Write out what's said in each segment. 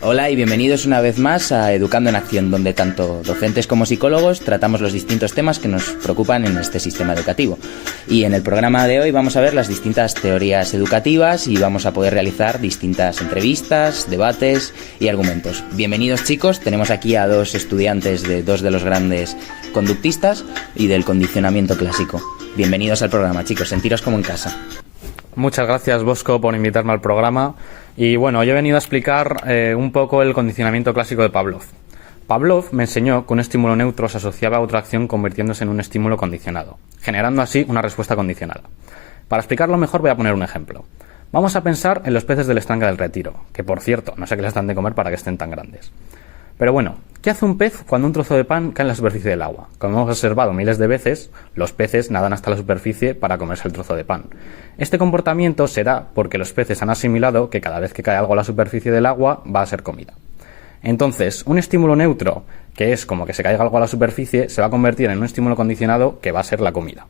Hola y bienvenidos una vez más a Educando en Acción, donde tanto docentes como psicólogos tratamos los distintos temas que nos preocupan en este sistema educativo. Y en el programa de hoy vamos a ver las distintas teorías educativas y vamos a poder realizar distintas entrevistas, debates y argumentos. Bienvenidos, chicos, tenemos aquí a dos estudiantes de dos de los grandes conductistas y del condicionamiento clásico. Bienvenidos al programa, chicos, sentiros como en casa. Muchas gracias, Bosco, por invitarme al programa. Y bueno, hoy he venido a explicar un poco el condicionamiento clásico de Pavlov. Pavlov me enseñó que un estímulo neutro se asociaba a otra acción convirtiéndose en un estímulo condicionado, generando así una respuesta condicionada. Para explicarlo mejor voy a poner un ejemplo. Vamos a pensar en los peces del estanque del Retiro, que por cierto, no sé qué les dan de comer para que estén tan grandes. Pero bueno, ¿qué hace un pez cuando un trozo de pan cae en la superficie del agua? Como hemos observado miles de veces, los peces nadan hasta la superficie para comerse el trozo de pan. Este comportamiento será porque los peces han asimilado que cada vez que cae algo a la superficie del agua va a ser comida. Entonces, un estímulo neutro, que es como que se caiga algo a la superficie, se va a convertir en un estímulo condicionado que va a ser la comida.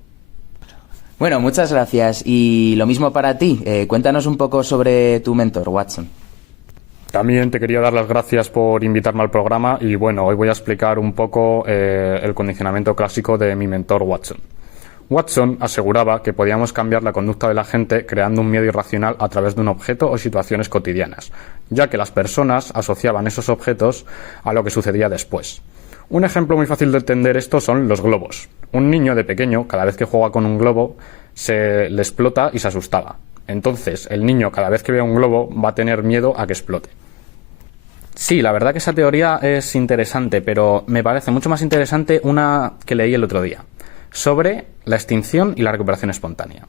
Bueno, muchas gracias. Y lo mismo para ti. Cuéntanos un poco sobre tu mentor, Watson. También te quería dar las gracias por invitarme al programa y bueno, hoy voy a explicar un poco el condicionamiento clásico de mi mentor Watson. Watson aseguraba que podíamos cambiar la conducta de la gente creando un miedo irracional a través de un objeto o situaciones cotidianas, ya que las personas asociaban esos objetos a lo que sucedía después. Un ejemplo muy fácil de entender esto son los globos. Un niño de pequeño, cada vez que juega con un globo, se le explota y se asustaba. Entonces, el niño, cada vez que vea un globo, va a tener miedo a que explote. Sí, la verdad que esa teoría es interesante, pero me parece mucho más interesante una que leí el otro día, sobre la extinción y la recuperación espontánea.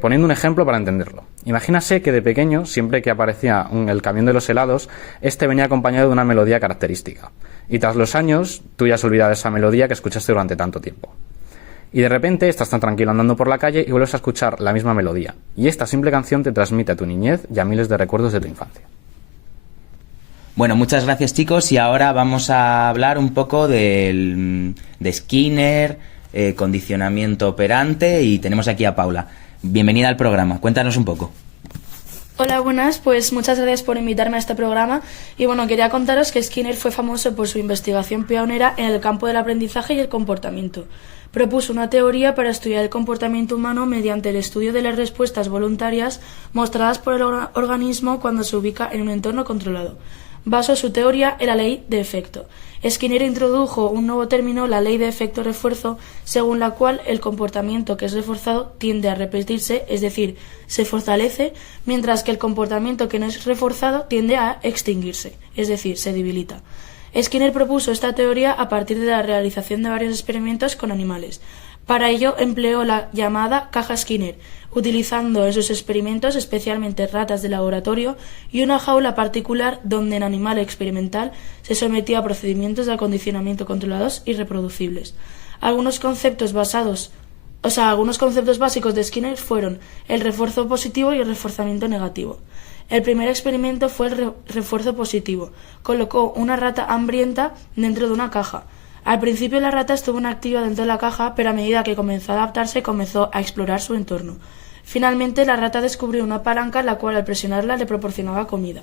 Poniendo un ejemplo para entenderlo. Imagínase que de pequeño, siempre que aparecía el camión de los helados, este venía acompañado de una melodía característica. Y tras los años, tú ya has olvidado esa melodía que escuchaste durante tanto tiempo. Y de repente estás tan tranquilo andando por la calle y vuelves a escuchar la misma melodía. Y esta simple canción te transmite a tu niñez y a miles de recuerdos de tu infancia. Bueno, muchas gracias, chicos, y ahora vamos a hablar un poco de Skinner, condicionamiento operante, y tenemos aquí a Paula. Bienvenida al programa, cuéntanos un poco. Hola, buenas, pues muchas gracias por invitarme a este programa y bueno, quería contaros que Skinner fue famoso por su investigación pionera en el campo del aprendizaje y el comportamiento. Propuso una teoría para estudiar el comportamiento humano mediante el estudio de las respuestas voluntarias mostradas por el organismo cuando se ubica en un entorno controlado. Basó su teoría en la ley de efecto. Skinner introdujo un nuevo término, la ley de efecto-refuerzo, según la cual el comportamiento que es reforzado tiende a repetirse, es decir, se fortalece, mientras que el comportamiento que no es reforzado tiende a extinguirse, es decir, se debilita. Skinner propuso esta teoría a partir de la realización de varios experimentos con animales. Para ello empleó la llamada caja Skinner, utilizando en sus experimentos especialmente ratas de laboratorio y una jaula particular donde el animal experimental se sometía a procedimientos de acondicionamiento controlados y reproducibles. Algunos conceptos básicos de Skinner fueron el refuerzo positivo y el reforzamiento negativo. El primer experimento fue el refuerzo positivo. Colocó una rata hambrienta dentro de una caja. Al principio la rata estuvo inactiva dentro de la caja, pero a medida que comenzó a adaptarse comenzó a explorar su entorno. Finalmente la rata descubrió una palanca la cual al presionarla le proporcionaba comida.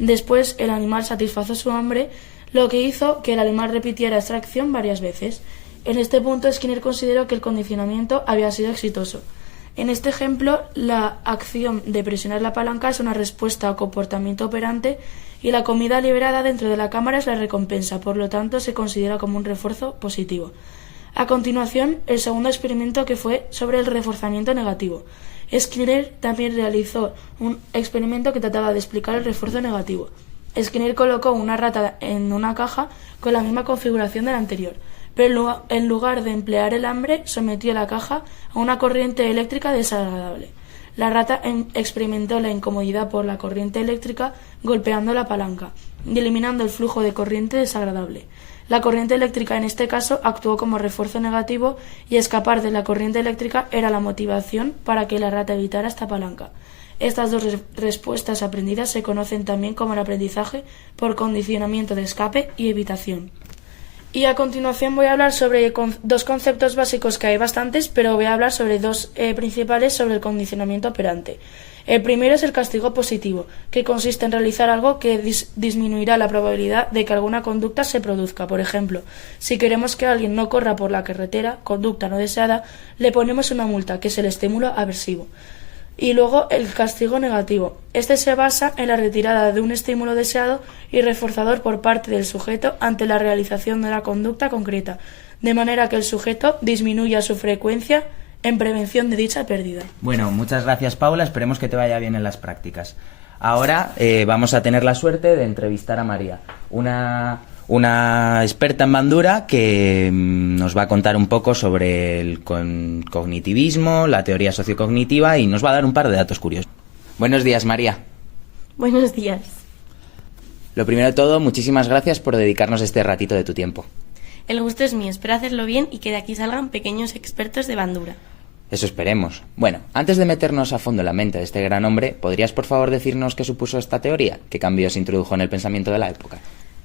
Después el animal satisfazo su hambre, lo que hizo que el animal repitiera esta acción varias veces. En este punto Skinner consideró que el condicionamiento había sido exitoso. En este ejemplo, la acción de presionar la palanca es una respuesta o comportamiento operante y la comida liberada dentro de la cámara es la recompensa, por lo tanto se considera como un refuerzo positivo. A continuación, el segundo experimento, que fue sobre el reforzamiento negativo. Skinner también realizó un experimento que trataba de explicar el refuerzo negativo. Skinner colocó una rata en una caja con la misma configuración de la anterior, pero en lugar de emplear el hambre, sometió la caja a una corriente eléctrica desagradable. La rata experimentó la incomodidad por la corriente eléctrica golpeando la palanca y eliminando el flujo de corriente desagradable. La corriente eléctrica en este caso actuó como refuerzo negativo y escapar de la corriente eléctrica era la motivación para que la rata evitara esta palanca. Estas dos respuestas aprendidas se conocen también como el aprendizaje por condicionamiento de escape y evitación. Y a continuación voy a hablar sobre dos conceptos básicos que hay bastantes, pero voy a hablar sobre dos principales sobre el condicionamiento operante. El primero es el castigo positivo, que consiste en realizar algo que disminuirá la probabilidad de que alguna conducta se produzca. Por ejemplo, si queremos que alguien no corra por la carretera, conducta no deseada, le ponemos una multa, que es el estímulo aversivo. Y luego el castigo negativo. Este se basa en la retirada de un estímulo deseado y reforzador por parte del sujeto ante la realización de la conducta concreta, de manera que el sujeto disminuya su frecuencia en prevención de dicha pérdida. Bueno, muchas gracias, Paula. Esperemos que te vaya bien en las prácticas. Ahora vamos a tener la suerte de entrevistar a María, una experta en Bandura que nos va a contar un poco sobre el cognitivismo, la teoría sociocognitiva y nos va a dar un par de datos curiosos. Buenos días, María. Buenos días. Lo primero de todo, muchísimas gracias por dedicarnos este ratito de tu tiempo. El gusto es mío, espero hacerlo bien y que de aquí salgan pequeños expertos de Bandura. Eso esperemos. Bueno, antes de meternos a fondo en la mente de este gran hombre, ¿podrías por favor decirnos qué supuso esta teoría? ¿Qué cambios introdujo en el pensamiento de la época?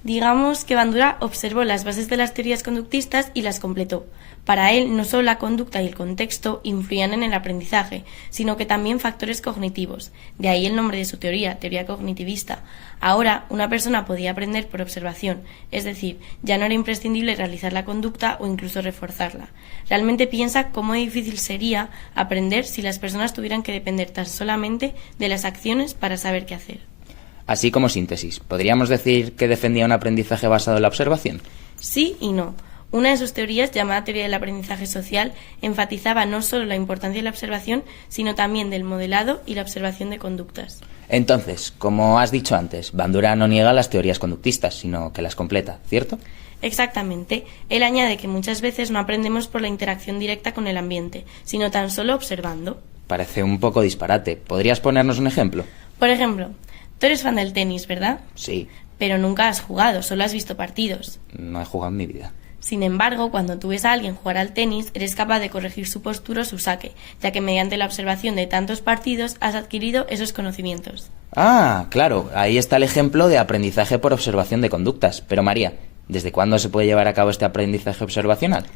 Digamos que Bandura observó las bases de las teorías conductistas y las completó. Para él, no solo la conducta y el contexto influían en el aprendizaje, sino que también factores cognitivos. De ahí el nombre de su teoría, teoría cognitivista. Ahora, una persona podía aprender por observación, es decir, ya no era imprescindible realizar la conducta o incluso reforzarla. Realmente piensa cómo difícil sería aprender si las personas tuvieran que depender tan solamente de las acciones para saber qué hacer. Así como síntesis, ¿podríamos decir que defendía un aprendizaje basado en la observación? Sí y no. Una de sus teorías, llamada teoría del aprendizaje social, enfatizaba no solo la importancia de la observación, sino también del modelado y la observación de conductas. Entonces, como has dicho antes, Bandura no niega las teorías conductistas, sino que las completa, ¿cierto? Exactamente. Él añade que muchas veces no aprendemos por la interacción directa con el ambiente, sino tan solo observando. Parece un poco disparate. ¿Podrías ponernos un ejemplo? Por ejemplo, tú eres fan del tenis, ¿verdad? Sí. Pero nunca has jugado, solo has visto partidos. No he jugado en mi vida. Sin embargo, cuando tú ves a alguien jugar al tenis, eres capaz de corregir su postura o su saque, ya que mediante la observación de tantos partidos has adquirido esos conocimientos. Ah, claro, ahí está el ejemplo de aprendizaje por observación de conductas. Pero María, ¿desde cuándo se puede llevar a cabo este aprendizaje observacional?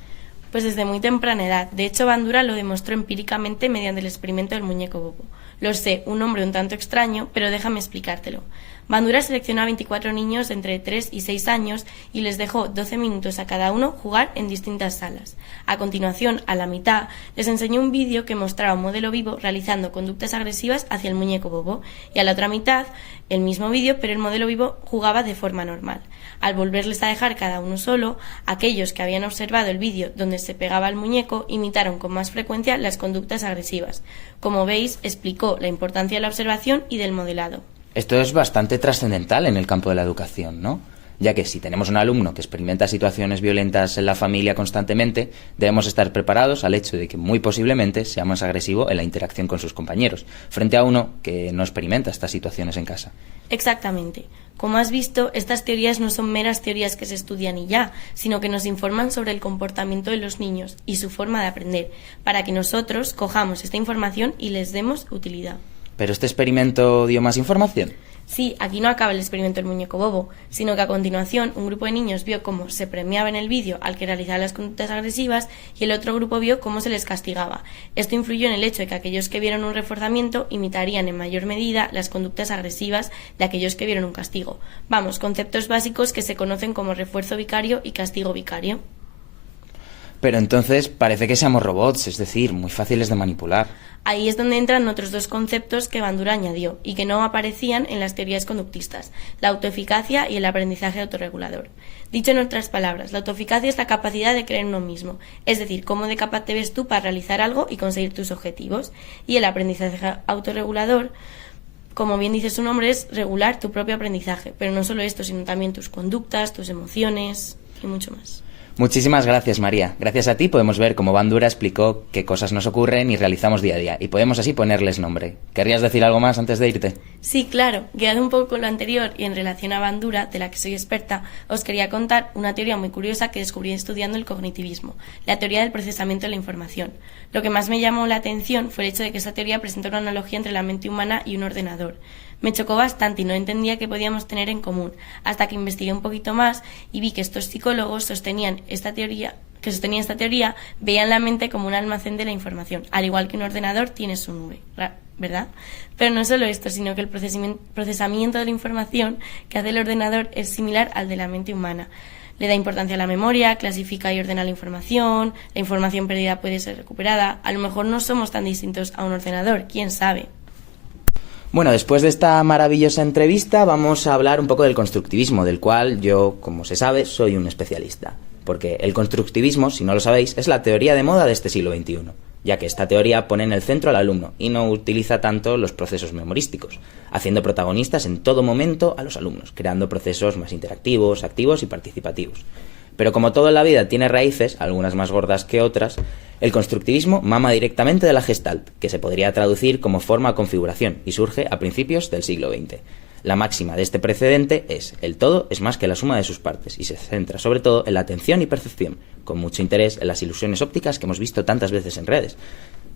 Pues desde muy temprana edad. De hecho, Bandura lo demostró empíricamente mediante el experimento del muñeco bobo. Lo sé, un nombre un tanto extraño, pero déjame explicártelo. Bandura seleccionó a 24 niños de entre 3 y 6 años y les dejó 12 minutos a cada uno jugar en distintas salas. A continuación, a la mitad, les enseñó un vídeo que mostraba un modelo vivo realizando conductas agresivas hacia el muñeco bobo y a la otra mitad, el mismo vídeo, pero el modelo vivo jugaba de forma normal. Al volverles a dejar cada uno solo, aquellos que habían observado el vídeo donde se pegaba al muñeco imitaron con más frecuencia las conductas agresivas. Como veis, explicó la importancia de la observación y del modelado. Esto es bastante trascendental en el campo de la educación, ¿no? Ya que si tenemos un alumno que experimenta situaciones violentas en la familia constantemente, debemos estar preparados al hecho de que muy posiblemente sea más agresivo en la interacción con sus compañeros, frente a uno que no experimenta estas situaciones en casa. Exactamente. Como has visto, estas teorías no son meras teorías que se estudian y ya, sino que nos informan sobre el comportamiento de los niños y su forma de aprender, para que nosotros cojamos esta información y les demos utilidad. ¿Pero este experimento dio más información? Sí, aquí no acaba el experimento del muñeco bobo, sino que a continuación un grupo de niños vio cómo se premiaba en el vídeo al que realizaba las conductas agresivas y el otro grupo vio cómo se les castigaba. Esto influyó en el hecho de que aquellos que vieron un reforzamiento imitarían en mayor medida las conductas agresivas de aquellos que vieron un castigo. Vamos, conceptos básicos que se conocen como refuerzo vicario y castigo vicario. Pero entonces parece que seamos robots, es decir, muy fáciles de manipular. Ahí es donde entran otros dos conceptos que Bandura añadió y que no aparecían en las teorías conductistas, la autoeficacia y el aprendizaje autorregulador. Dicho en otras palabras, la autoeficacia es la capacidad de creer en uno mismo, es decir, cómo de capaz te ves tú para realizar algo y conseguir tus objetivos. Y el aprendizaje autorregulador, como bien dice su nombre, es regular tu propio aprendizaje, pero no solo esto, sino también tus conductas, tus emociones y mucho más. Muchísimas gracias, María. Gracias a ti podemos ver cómo Bandura explicó qué cosas nos ocurren y realizamos día a día, y podemos así ponerles nombre. ¿Querrías decir algo más antes de irte? Sí, claro. Guiado un poco con lo anterior y en relación a Bandura, de la que soy experta, os quería contar una teoría muy curiosa que descubrí estudiando el cognitivismo, la teoría del procesamiento de la información. Lo que más me llamó la atención fue el hecho de que esta teoría presenta una analogía entre la mente humana y un ordenador. Me chocó bastante y no entendía qué podíamos tener en común, hasta que investigué un poquito más y vi que estos psicólogos sostenían esta teoría que sostenía esta teoría veían la mente como un almacén de la información, al igual que un ordenador tiene su nube, ¿verdad? Pero no solo esto, sino que el procesamiento de la información que hace el ordenador es similar al de la mente humana. Le da importancia a la memoria, clasifica y ordena la información perdida puede ser recuperada. A lo mejor no somos tan distintos a un ordenador, quién sabe. Bueno, después de esta maravillosa entrevista vamos a hablar un poco del constructivismo, del cual yo, como se sabe, soy un especialista. Porque el constructivismo, si no lo sabéis, es la teoría de moda de este siglo XXI, ya que esta teoría pone en el centro al alumno y no utiliza tanto los procesos memorísticos, haciendo protagonistas en todo momento a los alumnos, creando procesos más interactivos, activos y participativos. Pero como todo en la vida tiene raíces, algunas más gordas que otras, el constructivismo mama directamente de la Gestalt, que se podría traducir como forma o configuración, y surge a principios del siglo XX. La máxima de este precedente es: el todo es más que la suma de sus partes, y se centra sobre todo en la atención y percepción, con mucho interés en las ilusiones ópticas que hemos visto tantas veces en redes.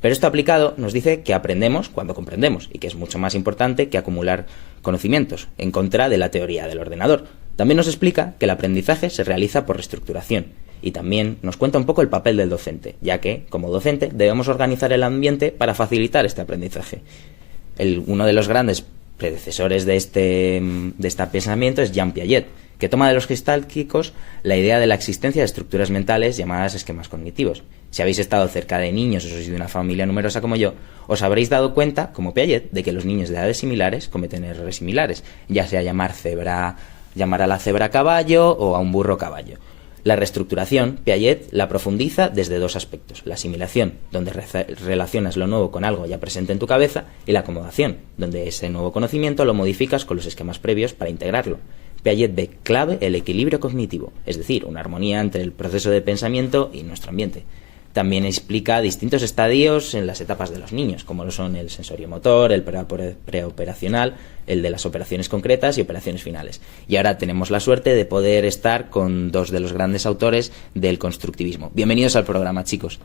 Pero esto aplicado nos dice que aprendemos cuando comprendemos, y que es mucho más importante que acumular conocimientos, en contra de la teoría del ordenador. También nos explica que el aprendizaje se realiza por reestructuración, y también nos cuenta un poco el papel del docente, ya que, como docente, debemos organizar el ambiente para facilitar este aprendizaje. Uno de los grandes predecesores de este pensamiento es Jean Piaget, que toma de los gestálticos la idea de la existencia de estructuras mentales llamadas esquemas cognitivos. Si habéis estado cerca de niños o sois de una familia numerosa como yo, os habréis dado cuenta, como Piaget, de que los niños de edades similares cometen errores similares, ya sea llamar a la cebra caballo o a un burro caballo. La reestructuración, Piaget la profundiza desde dos aspectos: la asimilación, donde relacionas lo nuevo con algo ya presente en tu cabeza, y la acomodación, donde ese nuevo conocimiento lo modificas con los esquemas previos para integrarlo. Piaget ve clave el equilibrio cognitivo, es decir, una armonía entre el proceso de pensamiento y nuestro ambiente. También explica distintos estadios en las etapas de los niños, como lo son el sensorio-motor, el preoperacional, el de las operaciones concretas y operaciones finales. Y ahora tenemos la suerte de poder estar con dos de los grandes autores del constructivismo. Bienvenidos al programa, chicos.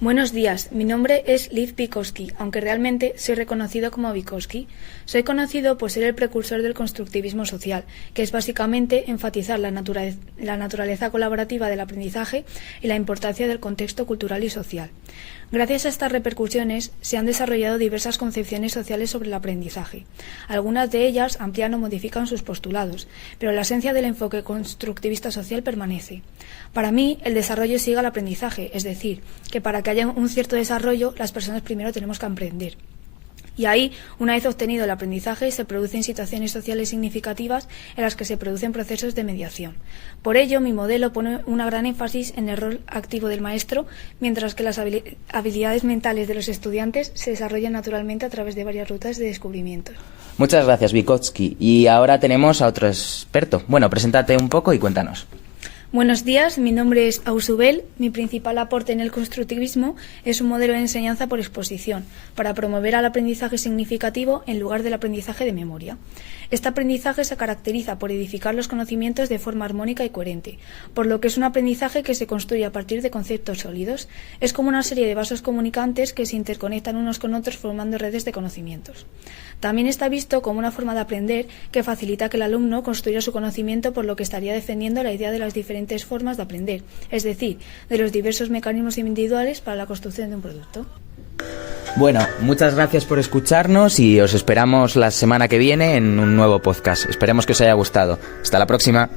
Buenos días, mi nombre es Liz Vygotsky, aunque realmente soy reconocido como Vygotsky. Soy conocido por ser el precursor del constructivismo social, que es básicamente enfatizar la naturaleza colaborativa del aprendizaje y la importancia del contexto cultural y social. Gracias a estas repercusiones se han desarrollado diversas concepciones sociales sobre el aprendizaje. Algunas de ellas amplían o modifican sus postulados, pero la esencia del enfoque constructivista social permanece. Para mí, el desarrollo sigue al aprendizaje, es decir, que para que haya un cierto desarrollo, las personas primero tenemos que aprender. Y ahí, una vez obtenido el aprendizaje, se producen situaciones sociales significativas en las que se producen procesos de mediación. Por ello, mi modelo pone una gran énfasis en el rol activo del maestro, mientras que las habilidades mentales de los estudiantes se desarrollan naturalmente a través de varias rutas de descubrimiento. Muchas gracias, Vygotsky. Y ahora tenemos a otro experto. Bueno, preséntate un poco y cuéntanos. Buenos días, mi nombre es Ausubel. Mi principal aporte en el constructivismo es un modelo de enseñanza por exposición, para promover el aprendizaje significativo en lugar del aprendizaje de memoria. Este aprendizaje se caracteriza por edificar los conocimientos de forma armónica y coherente, por lo que es un aprendizaje que se construye a partir de conceptos sólidos. Es como una serie de vasos comunicantes que se interconectan unos con otros formando redes de conocimientos. También está visto como una forma de aprender que facilita que el alumno construya su conocimiento, por lo que estaría defendiendo la idea de las diferentes formas de aprender, es decir, de los diversos mecanismos individuales para la construcción de un producto. Bueno, muchas gracias por escucharnos y os esperamos la semana que viene en un nuevo podcast. Esperemos que os haya gustado. Hasta la próxima.